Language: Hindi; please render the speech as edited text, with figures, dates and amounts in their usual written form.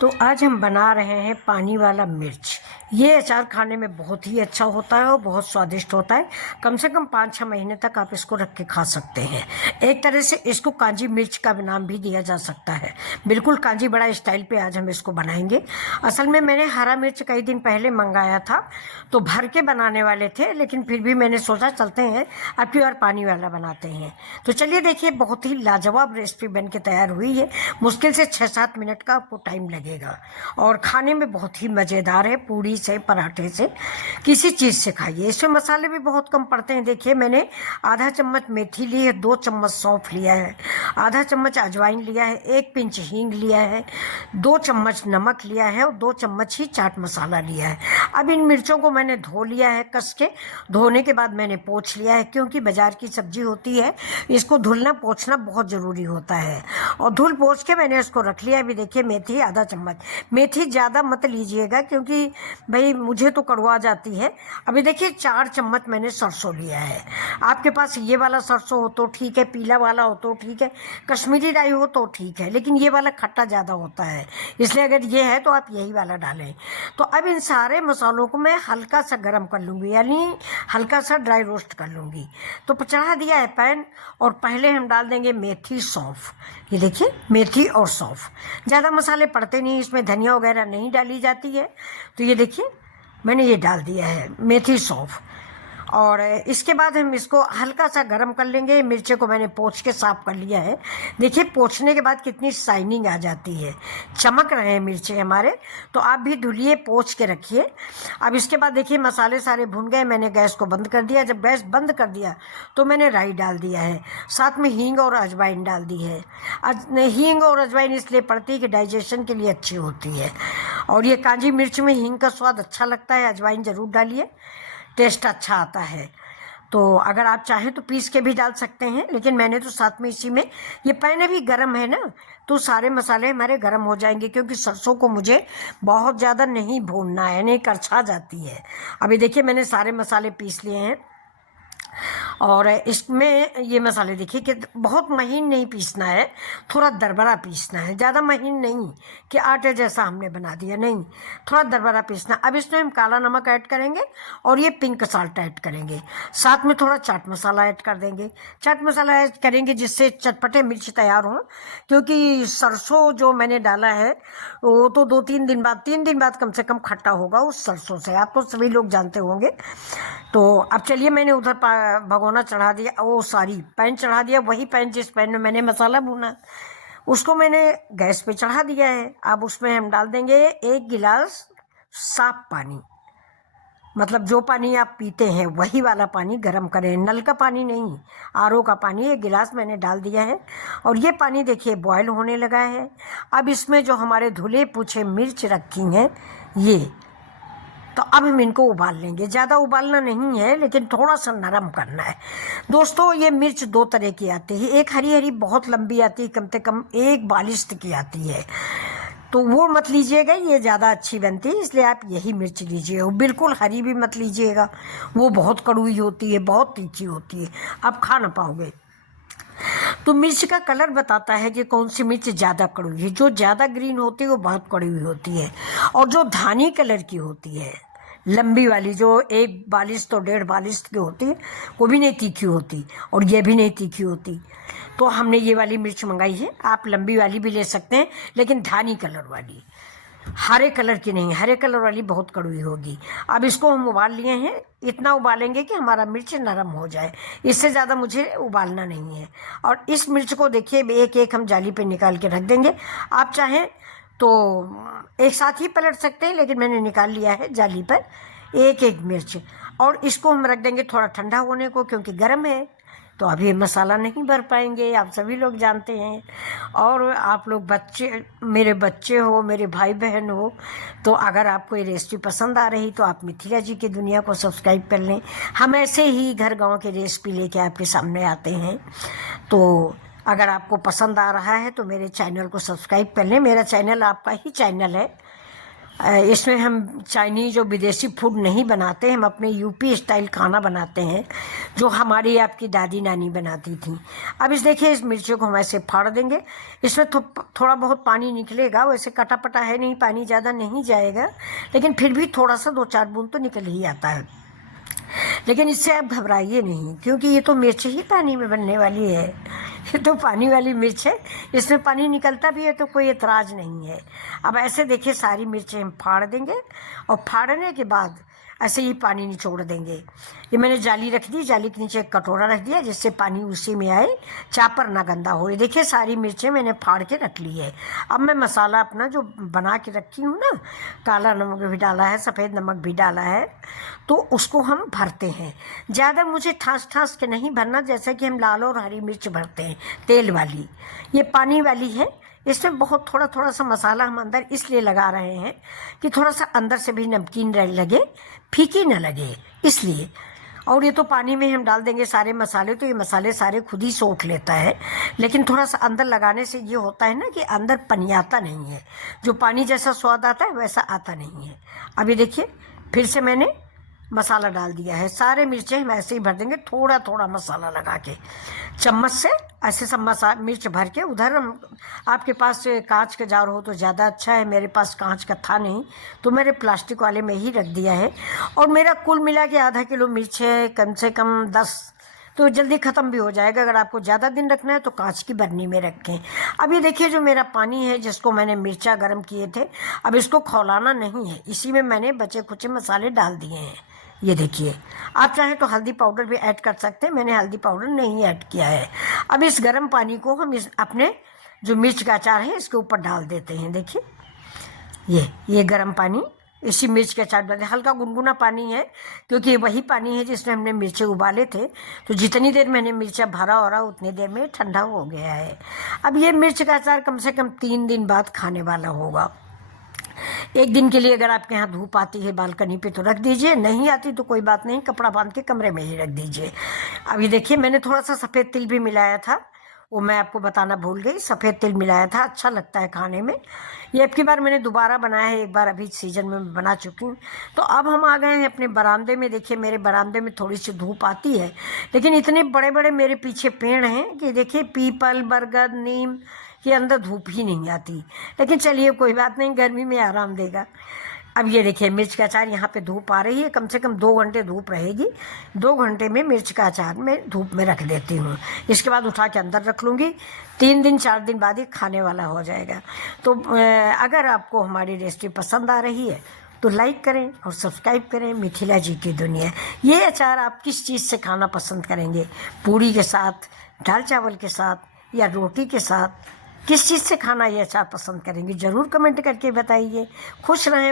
तो आज हम बना रहे हैं पानी वाला मिर्च। ये अचार खाने में बहुत ही अच्छा होता है और बहुत स्वादिष्ट होता है। कम से कम 5-6 महीने तक आप इसको रख के खा सकते हैं। एक तरह से इसको कांजी मिर्च का नाम भी दिया जा सकता है। बिल्कुल कांजी बड़ा स्टाइल पे आज हम इसको बनाएंगे। असल में मैंने हरा मिर्च कई दिन पहले मंगाया था, तो भर के बनाने वाले थे, लेकिन फिर भी मैंने सोचा चलते हैं अब की बार पानी वाला बनाते हैं। तो चलिए देखिए, बहुत ही लाजवाब रेसिपी बन के तैयार हुई है। मुश्किल से 6-7 मिनट का आपको टाइम लगेगा और खाने में बहुत ही मज़ेदार है। पूड़ी से, पराठे से, किसी चीज़ से खाइए। इसमें मसाले भी बहुत कम पड़ते हैं। देखिए, मैंने आधा चम्मच मेथी ली है, 2 चम्मच सौंफ लिया है, आधा चम्मच अजवाइन लिया है, 1 पिंच हींग लिया है, 2 चम्मच नमक लिया है और 2 चम्मच ही चाट मसाला लिया है। अब इन मिर्चों को मैंने धो लिया है कस के। धोने के बाद मैंने पोंछ लिया है, क्योंकि बाजार की सब्जी होती है, इसको धुलना पोंछना बहुत ज़रूरी होता है। और धुल पोंछ के मैंने इसको रख लिया। अभी देखिए, मेथी आधा चम्मच, मेथी ज़्यादा मत लीजिएगा क्योंकि भाई मुझे तो कड़वा जाती है। अभी देखिए, 4 चम्मच मैंने सरसों लिया है। आपके पास ये वाला सरसों हो तो ठीक है, पीला वाला हो तो ठीक है, कश्मीरी राई हो तो ठीक है, लेकिन ये वाला खट्टा ज़्यादा होता है, इसलिए अगर ये है तो आप यही वाला डालें। तो अब इन सारे मसालों को मैं हल्का सा गर्म कर लूँगी, यानी हल्का सा ड्राई रोस्ट कर लूँगी। तो चढ़ा दिया है पैन और पहले हम डाल देंगे मेथी, सौंफ। ये देखिए, मेथी और सौंफ, ज़्यादा मसाले पड़ते नहीं, इसमें धनिया वगैरह नहीं डाली जाती है। तो ये देखिए, मैंने ये डाल दिया है मेथी, सौंफ। और इसके बाद हम इसको हल्का सा गर्म कर लेंगे। मिर्चे को मैंने पोंछ के साफ कर लिया है। देखिए, पोंछने के बाद कितनी शाइनिंग आ जाती है, चमक रहे हैं मिर्चे हमारे। तो आप भी धुलिए, पोंछ के रखिए। अब इसके बाद देखिए, मसाले सारे भुन गए। मैंने गैस को बंद कर दिया। जब गैस बंद कर दिया तो मैंने राई डाल दिया है, साथ में हींग और अजवाइन डाल दी है। हींग और अजवाइन इसलिए पड़ती है कि डाइजेशन के लिए अच्छी होती है, और ये कांजी मिर्च में हींग का स्वाद अच्छा लगता है। अजवाइन ज़रूर डालिए, टेस्ट अच्छा आता है। तो अगर आप चाहें तो पीस के भी डाल सकते हैं, लेकिन मैंने तो साथ में इसी में, ये पैन अभी गर्म है ना, तो सारे मसाले हमारे गर्म हो जाएंगे, क्योंकि सरसों को मुझे बहुत ज़्यादा नहीं भूनना है, नहीं करछा जाती है। अभी देखिए, मैंने सारे मसाले पीस लिए हैं और इसमें ये मसाले देखिए कि बहुत महीन नहीं पीसना है, थोड़ा दरबरा पीसना है, ज़्यादा महीन नहीं कि आटे जैसा हमने बना दिया, नहीं, थोड़ा दरबरा पीसना। अब इसमें हम काला नमक ऐड करेंगे और ये पिंक साल्ट ऐड करेंगे, साथ में थोड़ा चाट मसाला ऐड कर देंगे। चाट मसाला ऐड करेंगे जिससे चटपटे मिर्च तैयार हों, क्योंकि सरसों जो मैंने डाला है वो तो 2-3 दिन बाद, 3 दिन बाद कम से कम खट्टा होगा उस सरसों से, आप तो सभी लोग जानते होंगे। तो अब चलिए, मैंने उधर भगोना चढ़ा दिया, वो सॉरी पैन चढ़ा दिया, वही पैन जिस पैन में मैंने मसाला भूना, उसको मैंने गैस पे चढ़ा दिया है। अब उसमें हम डाल देंगे 1 गिलास साफ पानी, मतलब जो पानी आप पीते हैं वही वाला पानी गर्म करें, नल का पानी नहीं, आरओ का पानी। 1 गिलास मैंने डाल दिया है और ये पानी देखिए बॉयल होने लगा है। अब इसमें जो हमारे धुले पूछे मिर्च रखी हैं, ये तो अब हम इनको उबाल लेंगे। ज़्यादा उबालना नहीं है, लेकिन थोड़ा सा नरम करना है। दोस्तों, ये मिर्च 2 तरह की आती है, एक हरी हरी बहुत लंबी आती है, कम से कम 1 बालिश्त की आती है, तो वो मत लीजिएगा, ये ज़्यादा अच्छी बनती है, इसलिए आप यही मिर्च लीजिए। वो बिल्कुल हरी भी मत लीजिएगा, वो बहुत कड़वी होती है, बहुत तीखी होती है, आप खा ना पाओगे। तो मिर्च का कलर बताता है कि कौन सी मिर्च ज़्यादा कड़वी है। जो ज़्यादा ग्रीन होती है वो बहुत कड़वी होती है, और जो धानी कलर की होती है, लंबी वाली, जो 1 बालिश तो 1.5 बालिश की होती है, वो भी नहीं तीखी होती और ये भी नहीं तीखी होती। तो हमने ये वाली मिर्च मंगाई है। आप लंबी वाली भी ले सकते हैं, लेकिन धानी कलर वाली, हरे कलर की नहीं, हरे कलर वाली बहुत कड़वी होगी। अब इसको हम उबाल लिए हैं, इतना उबालेंगे कि हमारा मिर्च नरम हो जाए, इससे ज़्यादा मुझे उबालना नहीं है। और इस मिर्च को देखिए, एक एक हम जाली पे निकाल के रख देंगे। आप चाहें तो एक साथ ही पलट सकते हैं, लेकिन मैंने निकाल लिया है जाली पर एक एक मिर्च। और इसको हम रख देंगे थोड़ा ठंडा होने को, क्योंकि गर्म है तो अभी मसाला नहीं भर पाएंगे, आप सभी लोग जानते हैं। और आप लोग बच्चे, मेरे बच्चे हो, मेरे भाई बहन हो, तो अगर आपको ये रेसिपी पसंद आ रही तो आप मिथिला जी की दुनिया को सब्सक्राइब कर लें। हम ऐसे ही घर गांव की रेसिपी लेके आपके सामने आते हैं। तो अगर आपको पसंद आ रहा है तो मेरे चैनल को सब्सक्राइब कर लें। मेरा चैनल आपका ही चैनल है, इसमें हम चाइनीज और विदेशी फूड नहीं बनाते, हम अपने यूपी स्टाइल खाना बनाते हैं जो हमारी आपकी दादी नानी बनाती थी। अब देखिए इस मिर्ची को हम ऐसे फाड़ देंगे। इसमें थोड़ा बहुत पानी निकलेगा, वैसे कटा पटा है नहीं, पानी ज़्यादा नहीं जाएगा, लेकिन फिर भी थोड़ा सा 2-4 बूंद तो निकल ही आता है। लेकिन इससे आप घबराइए नहीं, क्योंकि ये तो मिर्च ही पानी में बनने वाली है। ये तो पानी वाली मिर्च है, इसमें पानी निकलता भी है तो कोई एतराज़ नहीं है। अब ऐसे देखिए सारी मिर्चें हम फाड़ देंगे और फाड़ने के बाद ऐसे ही पानी निचोड़ देंगे। ये मैंने जाली रख दी, जाली के नीचे एक कटोरा रख दिया जिससे पानी उसी में आए, चापर ना गंदा हो। ये देखिए सारी मिर्चें मैंने फाड़ के रख ली है। अब मैं मसाला अपना जो बना के रखी हूँ ना, काला नमक भी डाला है, सफ़ेद नमक भी डाला है, तो उसको हम भरते हैं। ज़्यादा मुझे ठास ठास के नहीं भरना, जैसे कि हम लाल और हरी मिर्च भरते हैं तेल वाली। ये पानी वाली है, इसमें बहुत थोड़ा सा मसाला हम अंदर इसलिए लगा रहे हैं कि थोड़ा सा अंदर से भी नमकीन लगे, फीकी न लगे, इसलिए। और ये तो पानी में हम डाल देंगे सारे मसाले, तो ये मसाले सारे खुद ही सोख लेता है। लेकिन थोड़ा सा अंदर लगाने से ये होता है ना कि अंदर पनियाता नहीं है, जो पानी जैसा स्वाद आता है वैसा आता नहीं है। अभी देखिए फिर से मैंने मसाला डाल दिया है। सारे मिर्चें हम ऐसे ही भर देंगे, थोड़ा थोड़ा मसाला लगा के चम्मच से ऐसे सब मिर्च भर के। उधर हम, आपके पास कांच का जार हो तो ज़्यादा अच्छा है, मेरे पास कांच का था नहीं तो मैंने प्लास्टिक वाले में ही रख दिया है। और मेरा कुल मिला के आधा किलो मिर्च है, कम से कम 10, तो जल्दी ख़त्म भी हो जाएगा। अगर आपको ज़्यादा दिन रखना है तो कांच की बर्नी में रखें। अब ये देखिए जो मेरा पानी है जिसको मैंने मिर्चा गर्म किए थे, अब इसको खौलाना नहीं है, इसी में मैंने बचे कुचे मसाले डाल दिए हैं। ये देखिए, आप चाहें तो हल्दी पाउडर भी ऐड कर सकते हैं, मैंने हल्दी पाउडर नहीं ऐड किया है। अब इस गर्म पानी को हम इस अपने जो मिर्च का अचार है इसके ऊपर डाल देते हैं। देखिए ये गर्म पानी इसी मिर्च के अचार डालते, हल्का गुनगुना पानी है क्योंकि वही पानी है जिसमें हमने मिर्चे उबाले थे। तो जितनी देर मैंने मिर्चा भरा हो रहा उतनी देर में ठंडा हो गया है। अब ये मिर्च का अचार कम से कम 3 दिन बाद खाने वाला होगा। एक दिन के लिए अगर आपके यहाँ धूप आती है बालकनी पे तो रख दीजिए, नहीं आती तो कोई बात नहीं, कपड़ा बांध के कमरे में ही रख दीजिए। अभी देखिए मैंने थोड़ा सा सफ़ेद तिल भी मिलाया था, वो मैं आपको बताना भूल गई। सफ़ेद तिल मिलाया था, अच्छा लगता है खाने में। ये अब की बार मैंने दोबारा बनाया है, एक बार अभी सीजन में बना चुकी हूँ। तो अब हम आ गए हैं अपने बरामदे में। देखिए मेरे बरामदे में थोड़ी सी धूप आती है, लेकिन इतने बड़े बड़े मेरे पीछे पेड़ हैं कि देखिए पीपल, बरगद, नीम के अंदर धूप ही नहीं आती। लेकिन चलिए कोई बात नहीं, गर्मी में आराम देगा। अब ये देखिए मिर्च का अचार यहाँ पे धूप आ रही है, कम से कम 2 घंटे धूप रहेगी। 2 घंटे में मिर्च का अचार मैं धूप में रख देती हूँ, इसके बाद उठा के अंदर रख लूँगी। 3 दिन 4 दिन बाद ही खाने वाला हो जाएगा। तो अगर आपको हमारी रेसिपी पसंद आ रही है तो लाइक करें और सब्सक्राइब करें मिथिला जी की दुनिया। ये अचार आप किस चीज़ से खाना पसंद करेंगे, पूड़ी के साथ, दाल चावल के साथ या रोटी के साथ, किस चीज़ से खाना ये अचार पसंद करेंगे, ज़रूर कमेंट करके बताइए। खुश रहें।